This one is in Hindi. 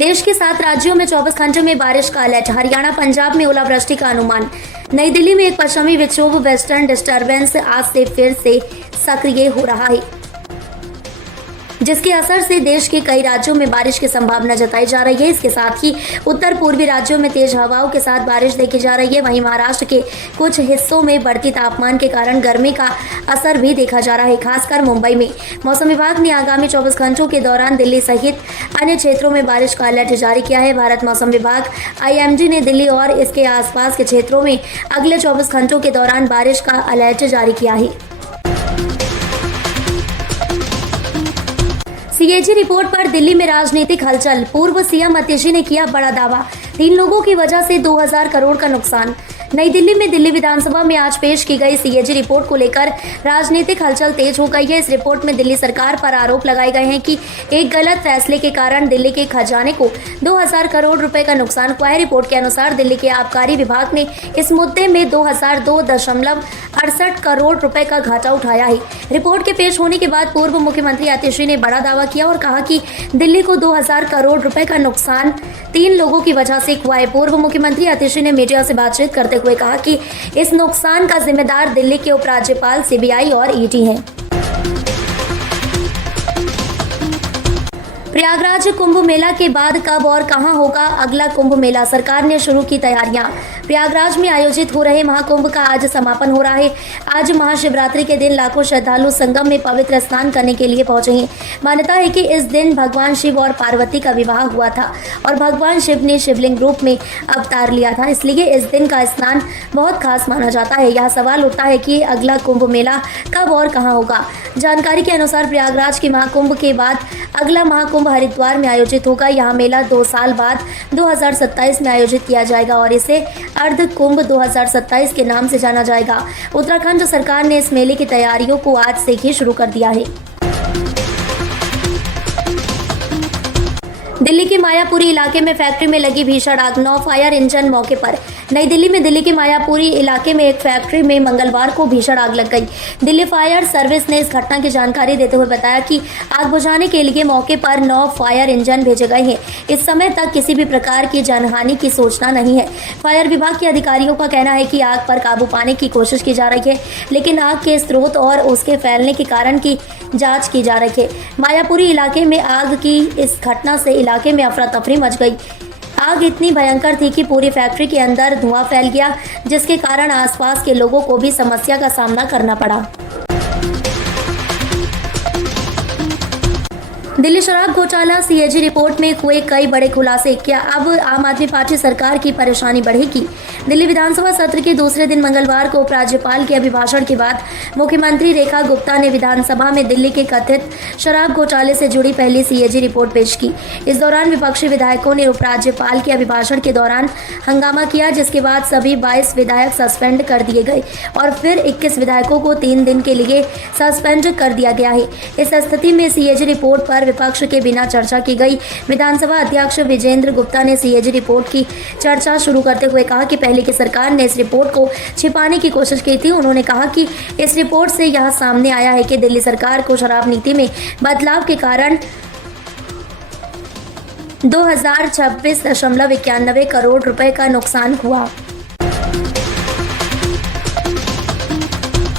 देश के 7 राज्यों में 24 घंटों में बारिश का अलर्ट। हरियाणा पंजाब में ओलावृष्टि का अनुमान। नई दिल्ली में एक पश्चिमी विक्षोभ वेस्टर्न डिस्टर्बेंस आज से फिर से सक्रिय हो रहा है, जिसके असर से देश के कई राज्यों में बारिश की संभावना जताई जा रही है। इसके साथ ही उत्तर पूर्वी राज्यों में तेज हवाओं के साथ बारिश देखी जा रही है। वहीं महाराष्ट्र के कुछ हिस्सों में बढ़ती तापमान के कारण गर्मी का असर भी देखा जा रहा है, खासकर मुंबई में। मौसम विभाग ने आगामी 24 घंटों के दौरान दिल्ली सहित अन्य क्षेत्रों में बारिश का अलर्ट जारी किया है। भारत मौसम विभाग IMD ने दिल्ली और इसके आसपास के क्षेत्रों में अगले 24 घंटों के दौरान बारिश का अलर्ट जारी किया है। CAG रिपोर्ट पर दिल्ली में राजनीतिक हलचल। पूर्व CM अतिशी ने किया बड़ा दावा, 3 लोगों की वजह से 2000 करोड़ का नुकसान। नई दिल्ली में दिल्ली विधानसभा में आज पेश की गई CAG रिपोर्ट को लेकर राजनीतिक हलचल तेज हो गई है। इस रिपोर्ट में दिल्ली सरकार पर आरोप लगाए गए हैं कि एक गलत फैसले के कारण दिल्ली के खजाने को 2000 करोड़ रुपए का नुकसान हुआ है। रिपोर्ट के अनुसार दिल्ली के आबकारी विभाग ने इस मुद्दे में 2002.68 करोड़ रुपए का घाटा उठाया है। रिपोर्ट के पेश होने के बाद पूर्व मुख्यमंत्री आतिशी ने बड़ा दावा किया और कहा कि दिल्ली को 2000 करोड़ रुपए का नुकसान 3 लोगों की वजह से हुआ है। पूर्व मुख्यमंत्री आतिशी ने मीडिया से बातचीत करते हुए कहा कि इस नुकसान का जिम्मेदार दिल्ली के उपराज्यपाल, CBI और ED हैं। प्रयागराज कुंभ मेला के बाद कब और कहां होगा अगला कुंभ मेला? सरकार ने शुरू की तैयारियां। प्रयागराज में आयोजित हो रहे महाकुंभ का आज समापन हो रहा है। आज महाशिवरात्रि के दिन लाखों श्रद्धालु संगम में पवित्र स्नान करने के लिए पहुंचे हैं। मान्यता है कि इस दिन भगवान शिव और पार्वती का विवाह हुआ था और भगवान शिव ने शिवलिंग रूप में अवतार लिया था, इसलिए इस दिन का स्नान बहुत खास माना जाता है। यह सवाल उठता है कि अगला कुंभ मेला कब और कहां होगा। जानकारी के अनुसार प्रयागराज के महाकुंभ के बाद अगला महाकुंभ हरिद्वार में आयोजित होगा। यह मेला 2 साल बाद 2027 में आयोजित किया जाएगा और इसे अर्ध कुंभ 2027 के नाम से जाना जाएगा। उत्तराखंड सरकार ने इस मेले की तैयारियों को आज से ही शुरू कर दिया है। दिल्ली के मायापुरी इलाके में फैक्ट्री में लगी भीषण आग, 9 फायर इंजन मौके पर। नई दिल्ली में दिल्ली के मायापुरी इलाके में एक फैक्ट्री में मंगलवार को भीषण आग लग गई। दिल्ली फायर सर्विस ने इस घटना की जानकारी देते हुए बताया कि आग बुझाने के लिए मौके पर 9 फायर इंजन भेजे गए हैं। इस समय तक किसी भी प्रकार की जानहानि की सूचना नहीं है। फायर विभाग के अधिकारियों का कहना है कि आग पर काबू पाने की कोशिश की जा रही है, लेकिन आग के स्रोत और उसके फैलने के कारण की जांच की जा रही है। मायापुरी इलाके में आग की इस घटना से इलाके में अफरा तफरी मच गई। आग इतनी भयंकर थी कि पूरी फैक्ट्री के अंदर धुआं फैल गया, जिसके कारण आसपास के लोगों को भी समस्या का सामना करना पड़ा। दिल्ली शराब घोटाला CAG रिपोर्ट में हुए कई बड़े खुलासे। क्या अब आम आदमी पार्टी सरकार की परेशानी बढ़ेगी? दिल्ली विधानसभा सत्र के दूसरे दिन मंगलवार को उपराज्यपाल के अभिभाषण के बाद मुख्यमंत्री रेखा गुप्ता ने विधानसभा में दिल्ली के कथित शराब घोटाले से जुड़ी पहली CAG रिपोर्ट पेश की। इस दौरान विपक्षी विधायकों ने उपराज्यपाल के अभिभाषण के दौरान हंगामा किया, जिसके बाद सभी 22 विधायक सस्पेंड कर दिए गए और फिर 21 विधायकों को 3 दिन के लिए सस्पेंड कर दिया गया है। इस स्थिति में CAG रिपोर्ट पर विपक्ष के बिना चर्चा की गई। विधानसभा अध्यक्ष विजेंद्र गुप्ता ने CAG रिपोर्ट की चर्चा शुरू करते हुए कहा कि पहले की सरकार ने इस रिपोर्ट को छिपाने की कोशिश की थी। उन्होंने कहा कि इस रिपोर्ट से यह सामने आया है कि दिल्ली सरकार को शराब नीति में बदलाव के कारण 2026.91 करोड़ रुपए का नुकसान हुआ।